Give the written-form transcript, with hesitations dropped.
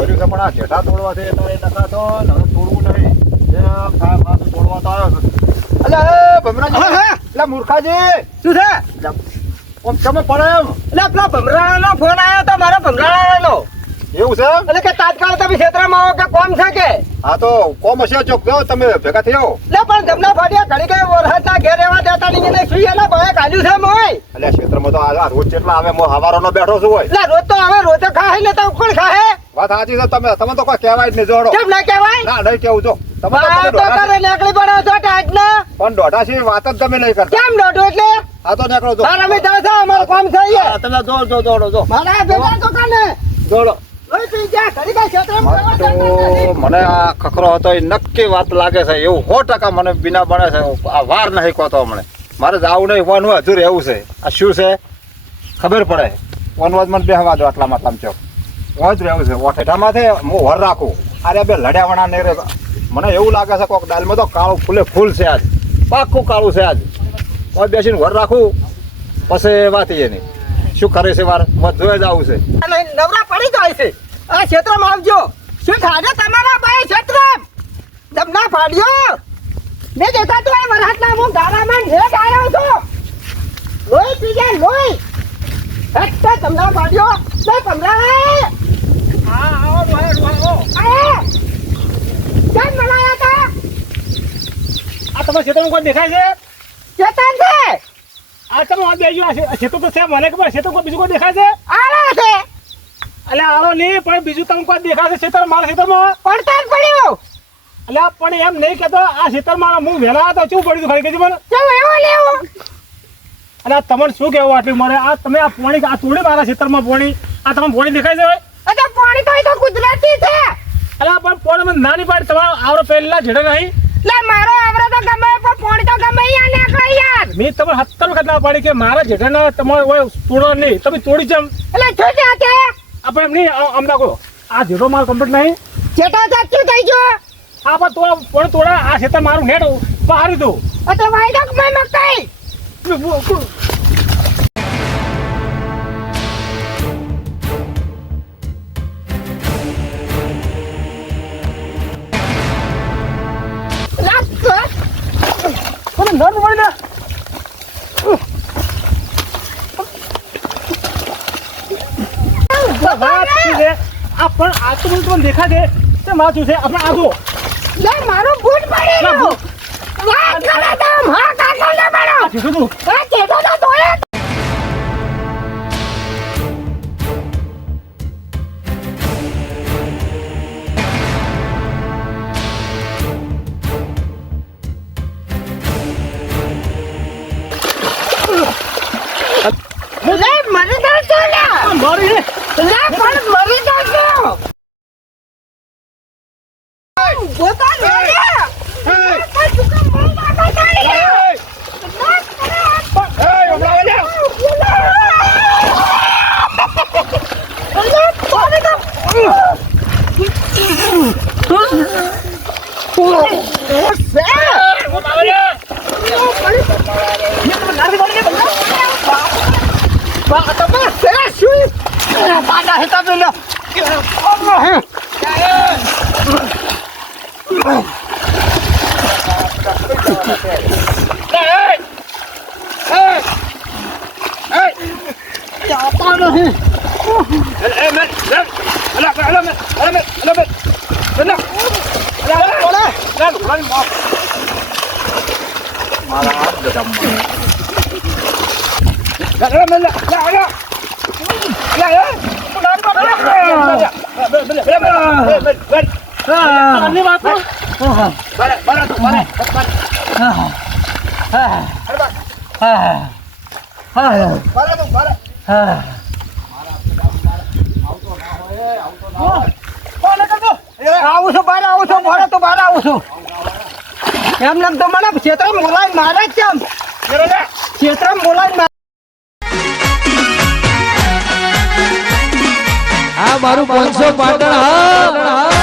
કર્યું છે પણ આ જેઠા તોડવા છે એટલે એ નખાતો ને હવે તોડવું નહીં. પાછું તોડવા તો આવ્યો છે. અલ્યા ભમરાજી, એટલે મૂર્ખાજી શું છે? આમ તમે પડે એમ એટલે પેલા ભમરાનો ફોન આવ્યો તો મારા ભમરાનો. એવું છે એમ? એટલે કે તાત્કાલિક તમે ક્ષેત્રમાં આવો કે કોમ છે કે? હા તો કોમ હશે ચોક જો તમે ભેગા થઈ આવો. એટલે પણ તમને ફાટ્યા ઘડી કઈ વરસાદના ઘેર રહેવા દેતા નહીં એટલે સુઈ એના ભય કાઢ્યું છે મોય. એટલે ક્ષેત્રમાં તો આ રોજ કેટલા આવે હું હવારોનો બેઠો છું હોય. એટલે રોજ તો હવે રોજ ખાહે ને તો કોણ ખાહે? વાત સાચી છે. તમે તો કોઈ કહેવાય જ નહીં જોડો. કેમ ના કહેવાય? ના નહીં કેવું જો તમે તો કરે નીકળી પડો છો ટાઈટના. પણ દોઢા છે વાત જ તમે નહીં કરતા. કેમ દોઢો એટલે? આ તો નીકળો જો. તાર અમે જાવ છો અમારું કામ છે હા, તમે દોડો જો. મારા ભેગા તો કાને દોડો. ઓય તું જા ઘડી કઈ ક્ષેત્રમાં રહેવા દેતા નથી. મને આ ખખરો હતો એ નક્કી વાત લાગે છે એવું 100% મને બિના બને છે. આ વાર નહીં કહતો હમણે મારે જવું નહીં વનવા હજુ રહેવું છે. આ શું છે ખબર પડે. વનવાજ મને બેહવા દો આટલામાં તમે ચોક જ રહેવું છે. ઓઠેઠામાંથી હું વર રાખું. અરે બે લડ્યાવણા નહીં રહે. મને એવું લાગે છે કોઈક ડાલમાં તો કાળું ફૂલે ફૂલ છે આજ. પાક્કું કાળું છે આજ. હું બેસીને વર રાખું પછી વાત એની શું કરે છે વાર જોઈ જ આવું છે. અને નવરા પડી જાય છે. આ ક્ષેત્રમાં આવજો. શું થાય તમારા ભાઈ ક્ષેત્ર દમના ફાડ્યો ને દેખા તો વરહાટના હું ગારામાં હેડ આવ્યો છું. લોહી પી જાય લોહી. એટલે દમના ફાડ્યો લે કમરા. હા આવો આવો. આ કેમ મલાયા તા? આ તમારા ક્ષેત્રમાં કોઈ દેખાય છે? ચેતન છે. આ તમે આ બેજો આ ક્ષેત્ર તો છે મને ખબર. ક્ષેત્ર કોઈ બીજું કોઈ દેખાય છે? આવો છે. એટલે આવો નહીં પણ બીજું તમે કોઈ દેખાય છે ક્ષેત્ર મારા ક્ષેત્રમાં? પડતા જ પડ્યો. એટલે પણ એમ નહીં કહેતો આ ક્ષેત્રમાં હું વહેલા હતો શું પડ્યું ખરી કહેજો મને. કેમ એવો લેવો? અને આ તમને શું કહેવું આટલું મારે આ તમે આ પોણી આ તોડી મારા ક્ષેત્રમાં પોણી આ તમને પોણી દેખાય છે? અચ્છા પાણી તો એ તો ગુજરાતી છે. એટલે પણ પોણી મને ના નહીં પાડી તમારો આવડો પહેલા ઝેડે નહીં. લે મારો આવરો તો ગમે પણ પાણી તો ગમે યાર નીકળે યાર. મેં તમને 70 વખત ના પાડી કે મારા ઝેડાના તમારે હોય તોડો નહીં. તમે તોડી જેમ એટલે શું છે તે? આપણે એમ નહીં આમ નાખો આ ઝેડો મારો કમ્પ્લીટ નહીં. જેટા સાચું થઈ ગયો. આ પણ તોડા આ ક્ષેત્ર મારું નેટ બહાર દઉં. એટલે વાયડક માં મકાઈ. આ તો મને તમને દેખાય છે માથું છે આપણે આ જો લે મારો બૂટ પડી ગયો. વાત કરે તમ હા કાકો ને મારો. જીધું તું આ જેટો તો તોય. લે મરી ગયો તો લે. મારી લે પણ મરી ગયો તો. બોતા લે. કોઈ ચુકા મરી ના કાઢી. આવું છું બહાર આવું છું ભરે તો બહાર આવું છું. એમ નામ તો મને ક્ષેત્ર બોલાય મારે જ કેમ ક્ષેત્ર બોલાય. આ મારું 500 પાટણ હા